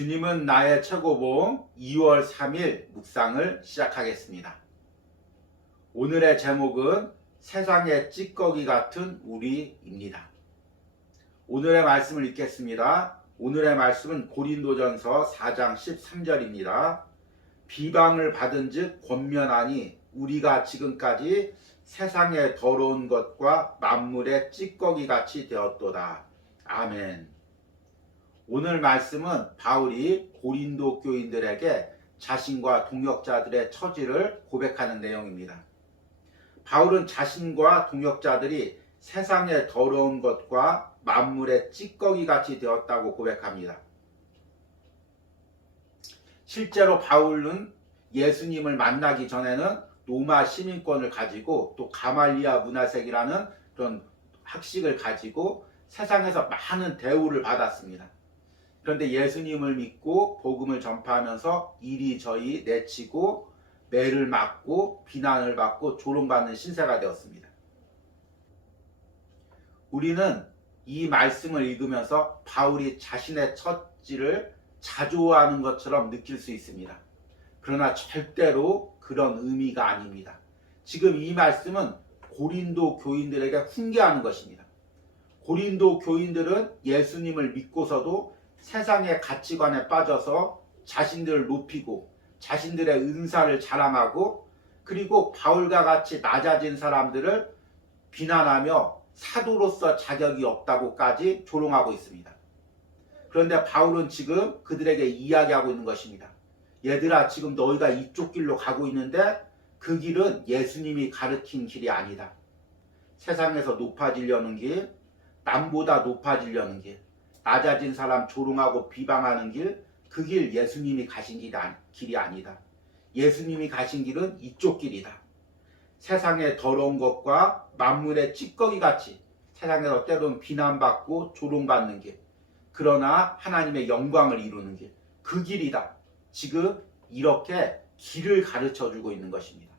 주님은 나의 최고봉 2월 3일 묵상을 시작하겠습니다. 오늘의 제목은 세상의 찌꺼기 같은 우리입니다. 오늘의 말씀을 읽겠습니다. 오늘의 말씀은 고린도전서 4장 13절입니다. 비방을 받은 즉 권면하니 우리가 지금까지 세상의 더러운 것과 만물의 찌꺼기 같이 되었도다. 아멘. 오늘 말씀은 바울이 고린도 교인들에게 자신과 동역자들의 처지를 고백하는 내용입니다. 바울은 자신과 동역자들이 세상의 더러운 것과 만물의 찌꺼기 같이 되었다고 고백합니다. 실제로 바울은 예수님을 만나기 전에는 로마 시민권을 가지고 또 가말리아 문화색이라는 그런 학식을 가지고 세상에서 많은 대우를 받았습니다. 그런데 예수님을 믿고 복음을 전파하면서 이리저리 내치고 매를 맞고 비난을 받고 조롱받는 신세가 되었습니다. 우리는 이 말씀을 읽으면서 바울이 자신의 처지를 자조하는 것처럼 느낄 수 있습니다. 그러나 절대로 그런 의미가 아닙니다. 지금 이 말씀은 고린도 교인들에게 훈계하는 것입니다. 고린도 교인들은 예수님을 믿고서도 세상의 가치관에 빠져서 자신들을 높이고 자신들의 은사를 자랑하고 그리고 바울과 같이 낮아진 사람들을 비난하며 사도로서 자격이 없다고까지 조롱하고 있습니다. 그런데 바울은 지금 그들에게 이야기하고 있는 것입니다. 얘들아, 지금 너희가 이쪽 길로 가고 있는데 그 길은 예수님이 가르친 길이 아니다. 세상에서 높아지려는 길, 남보다 높아지려는 길, 낮아진 사람 조롱하고 비방하는 길, 그 길 예수님이 가신 길이 아니다. 예수님이 가신 길은 이쪽 길이다. 세상의 더러운 것과 만물의 찌꺼기같이 세상에서 때로는 비난받고 조롱받는 길, 그러나 하나님의 영광을 이루는 길, 그 길이다. 지금 이렇게 길을 가르쳐주고 있는 것입니다.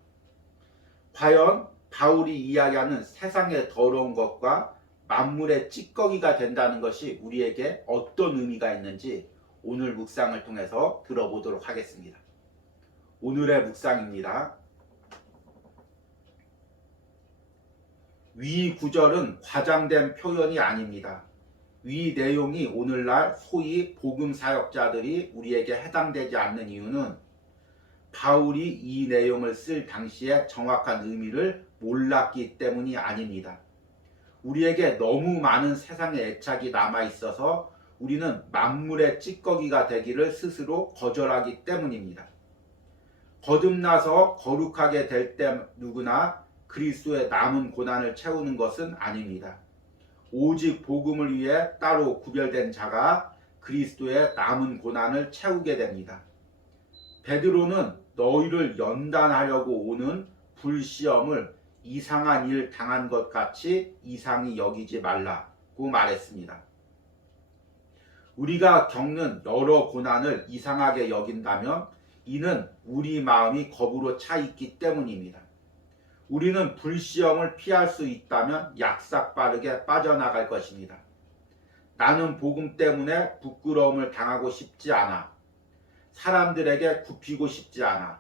과연 바울이 이야기하는 세상의 더러운 것과 만물의 찌꺼기가 된다는 것이 우리에게 어떤 의미가 있는지 오늘 묵상을 통해서 들어보도록 하겠습니다. 오늘의 묵상입니다. 위 구절은 과장된 표현이 아닙니다. 위 내용이 오늘날 소위 복음 사역자들이 우리에게 해당되지 않는 이유는 바울이 이 내용을 쓸 당시에 정확한 의미를 몰랐기 때문이 아닙니다. 우리에게 너무 많은 세상의 애착이 남아있어서 우리는 만물의 찌꺼기가 되기를 스스로 거절하기 때문입니다. 거듭나서 거룩하게 될 때 누구나 그리스도의 남은 고난을 채우는 것은 아닙니다. 오직 복음을 위해 따로 구별된 자가 그리스도의 남은 고난을 채우게 됩니다. 베드로는 너희를 연단하려고 오는 불시험을 이상한 일 당한 것 같이 이상히 여기지 말라고 말했습니다. 우리가 겪는 여러 고난을 이상하게 여긴다면 이는 우리 마음이 겁으로 차 있기 때문입니다. 우리는 불시험을 피할 수 있다면 약삭빠르게 빠져나갈 것입니다. 나는 복음 때문에 부끄러움을 당하고 싶지 않아. 사람들에게 굽히고 싶지 않아.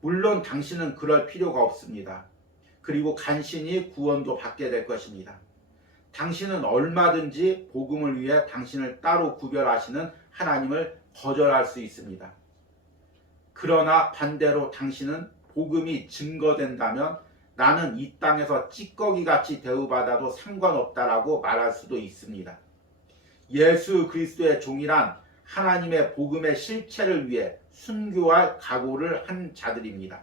물론 당신은 그럴 필요가 없습니다. 그리고 간신히 구원도 받게 될 것입니다. 당신은 얼마든지 복음을 위해 당신을 따로 구별하시는 하나님을 거절할 수 있습니다. 그러나 반대로 당신은 복음이 증거된다면 나는 이 땅에서 찌꺼기같이 대우받아도 상관없다라고 말할 수도 있습니다. 예수 그리스도의 종이란 하나님의 복음의 실체를 위해 순교할 각오를 한 자들입니다.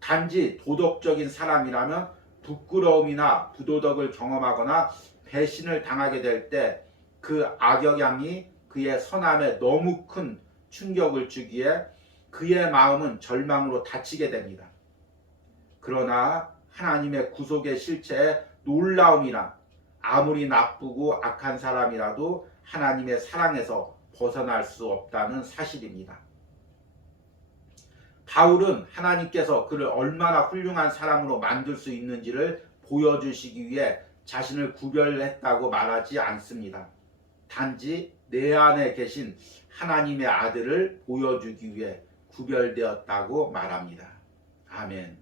단지 도덕적인 사람이라면 부끄러움이나 부도덕을 경험하거나 배신을 당하게 될 때 그 악영향이 그의 선함에 너무 큰 충격을 주기에 그의 마음은 절망으로 닫히게 됩니다. 그러나 하나님의 구속의 실체의 놀라움이란 아무리 나쁘고 악한 사람이라도 하나님의 사랑에서 벗어날 수 없다는 사실입니다. 바울은 하나님께서 그를 얼마나 훌륭한 사람으로 만들 수 있는지를 보여주시기 위해 자신을 구별했다고 말하지 않습니다. 단지 내 안에 계신 하나님의 아들을 보여주기 위해 구별되었다고 말합니다. 아멘.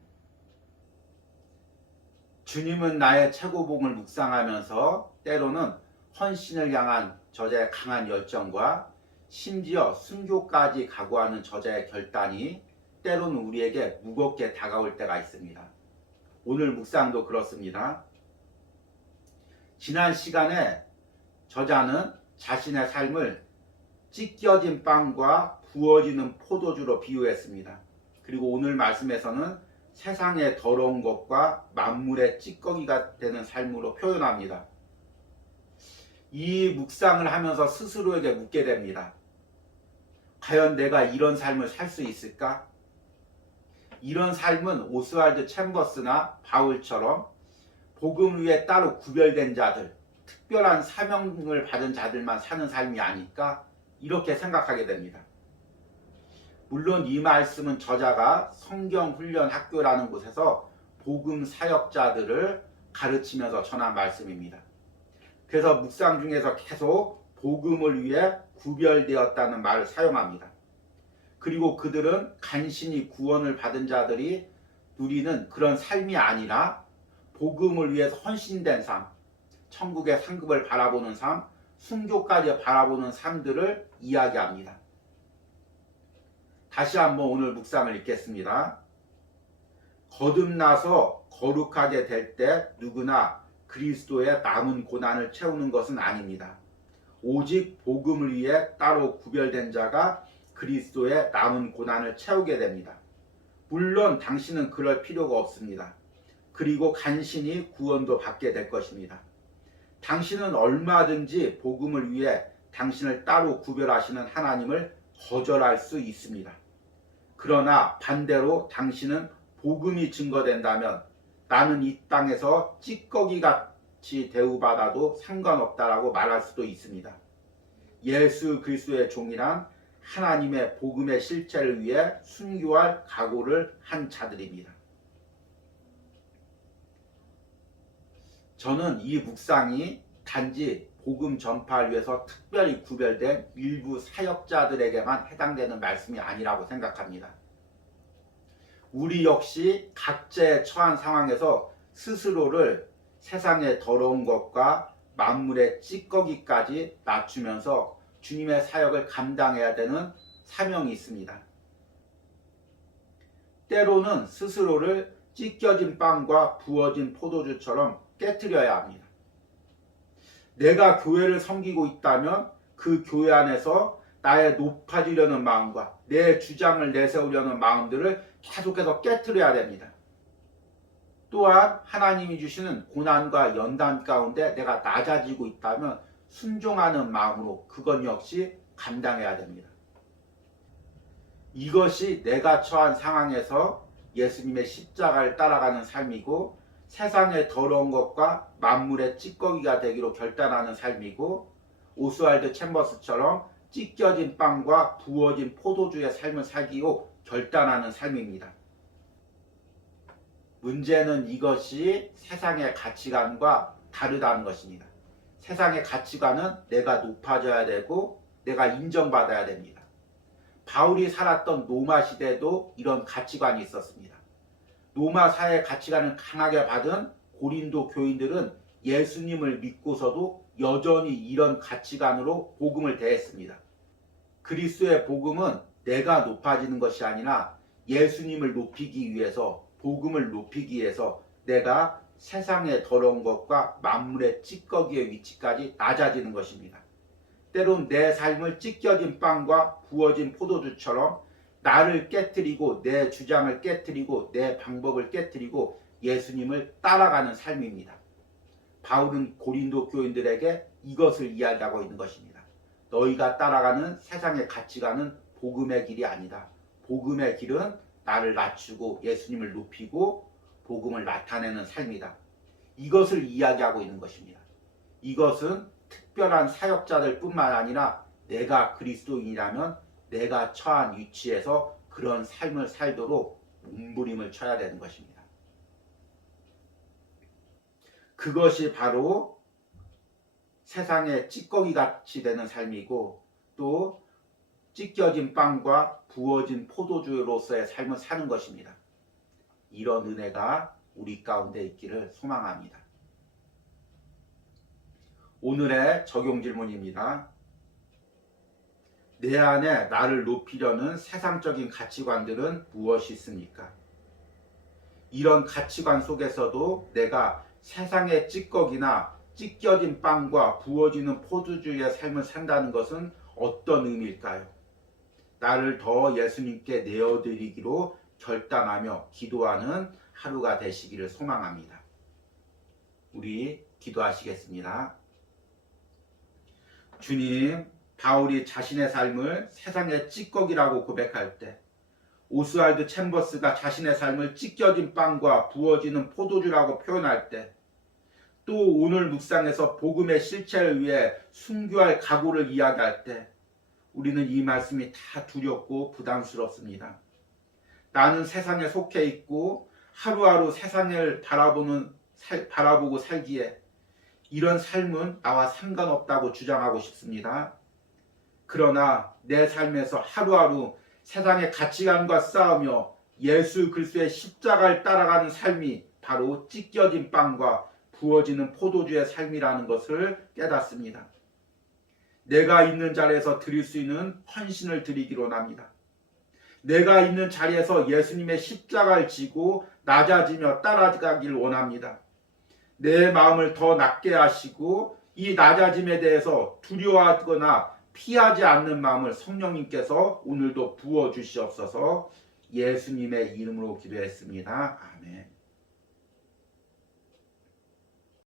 주님은 나의 최고봉을 묵상하면서 때로는 헌신을 향한 저자의 강한 열정과 심지어 순교까지 각오하는 저자의 결단이 때로는 우리에게 무겁게 다가올 때가 있습니다. 오늘 묵상도 그렇습니다. 지난 시간에 저자는 자신의 삶을 찢겨진 빵과 부어지는 포도주로 비유했습니다. 그리고 오늘 말씀에서는 세상의 더러운 것과 만물의 찌꺼기가 되는 삶으로 표현합니다. 이 묵상을 하면서 스스로에게 묻게 됩니다. 과연 내가 이런 삶을 살 수 있을까? 이런 삶은 오스왈드 챔버스나 바울처럼 복음 위에 따로 구별된 자들, 특별한 사명을 받은 자들만 사는 삶이 아닐까? 이렇게 생각하게 됩니다. 물론 이 말씀은 저자가 성경훈련학교라는 곳에서 복음 사역자들을 가르치면서 전한 말씀입니다. 그래서 묵상 중에서 계속 복음을 위해 구별되었다는 말을 사용합니다. 그리고 그들은 간신히 구원을 받은 자들이 누리는 그런 삶이 아니라 복음을 위해서 헌신된 삶, 천국의 상급을 바라보는 삶, 순교까지 바라보는 삶들을 이야기합니다. 다시 한번 오늘 묵상을 읽겠습니다. 거듭나서 거룩하게 될 때 누구나 그리스도의 남은 고난을 채우는 것은 아닙니다. 오직 복음을 위해 따로 구별된 자가 그리스도의 남은 고난을 채우게 됩니다. 물론 당신은 그럴 필요가 없습니다. 그리고 간신히 구원도 받게 될 것입니다. 당신은 얼마든지 복음을 위해 당신을 따로 구별하시는 하나님을 거절할 수 있습니다. 그러나 반대로 당신은 복음이 증거된다면 나는 이 땅에서 찌꺼기같이 대우받아도 상관없다라고 말할 수도 있습니다. 예수 그리스도의 종이란 하나님의 복음의 실체를 위해 순교할 각오를 한 자들입니다. 저는 이 묵상이 단지 복음 전파를 위해서 특별히 구별된 일부 사역자들에게만 해당되는 말씀이 아니라고 생각합니다. 우리 역시 각자의 처한 상황에서 스스로를 세상의 더러운 것과 만물의 찌꺼기까지 낮추면서 주님의 사역을 감당해야 되는 사명이 있습니다. 때로는 스스로를 찢겨진 빵과 부어진 포도주처럼 깨트려야 합니다. 내가 교회를 섬기고 있다면 그 교회 안에서 나의 높아지려는 마음과 내 주장을 내세우려는 마음들을 계속해서 깨트려야 됩니다. 또한 하나님이 주시는 고난과 연단 가운데 내가 낮아지고 있다면 순종하는 마음으로 그것 역시 감당해야 됩니다. 이것이 내가 처한 상황에서 예수님의 십자가를 따라가는 삶이고 세상의 더러운 것과 만물의 찌꺼기가 되기로 결단하는 삶이고 오스왈드 챔버스처럼 찢겨진 빵과 부어진 포도주의 삶을 살기로 결단하는 삶입니다. 문제는 이것이 세상의 가치관과 다르다는 것입니다. 세상의 가치관은 내가 높아져야 되고 내가 인정받아야 됩니다. 바울이 살았던 로마 시대에도 이런 가치관이 있었습니다. 로마 사회의 가치관을 강하게 받은 고린도 교인들은 예수님을 믿고서도 여전히 이런 가치관으로 복음을 대했습니다. 그리스도의 복음은 내가 높아지는 것이 아니라 예수님을 높이기 위해서, 복음을 높이기 위해서 내가 세상의 더러운 것과 만물의 찌꺼기의 위치까지 낮아지는 것입니다. 때론 내 삶을 찢겨진 빵과 부어진 포도주처럼 나를 깨트리고 내 주장을 깨트리고 내 방법을 깨트리고 예수님을 따라가는 삶입니다. 바울은 고린도 교인들에게 이것을 이야기하고 있는 것입니다. 너희가 따라가는 세상의 가치관은 복음의 길이 아니다. 복음의 길은 나를 낮추고 예수님을 높이고 복음을 나타내는 삶이다. 이것을 이야기하고 있는 것입니다. 이것은 특별한 사역자들 뿐만 아니라 내가 그리스도인이라면 내가 처한 위치에서 그런 삶을 살도록 몸부림을 쳐야 되는 것입니다. 그것이 바로 세상의 찌꺼기 같이 되는 삶이고 또 찢겨진 빵과 부어진 포도주로서의 삶을 사는 것입니다. 이런 은혜가 우리 가운데 있기를 소망합니다. 오늘의 적용 질문입니다. 내 안에 나를 높이려는 세상적인 가치관들은 무엇이 있습니까? 이런 가치관 속에서도 내가 세상의 찌꺼기나 찢겨진 빵과 부어지는 포도주의 삶을 산다는 것은 어떤 의미일까요? 나를 더 예수님께 내어드리기로 결단하며 기도하는 하루가 되시기를 소망합니다. 우리 기도하시겠습니다. 주님, 바울이 자신의 삶을 세상의 찌꺼기라고 고백할 때 오스왈드 챔버스가 자신의 삶을 찢겨진 빵과 부어지는 포도주라고 표현할 때 또 오늘 묵상에서 복음의 실체를 위해 순교할 각오를 이야기할 때 우리는 이 말씀이 다 두렵고 부담스럽습니다. 나는 세상에 속해 있고 하루하루 세상을 바라보고 살기에 이런 삶은 나와 상관없다고 주장하고 싶습니다. 그러나 내 삶에서 하루하루 세상의 가치관과 싸우며 예수 그리스도의 십자가를 따라가는 삶이 바로 찢겨진 빵과 부어지는 포도주의 삶이라는 것을 깨닫습니다. 내가 있는 자리에서 드릴 수 있는 헌신을 드리기로 합니다. 내가 있는 자리에서 예수님의 십자가를 지고 낮아지며 따라가길 원합니다. 내 마음을 더 낮게 하시고 이 낮아짐에 대해서 두려워하거나 피하지 않는 마음을 성령님께서 오늘도 부어주시옵소서. 예수님의 이름으로 기도했습니다. 아멘.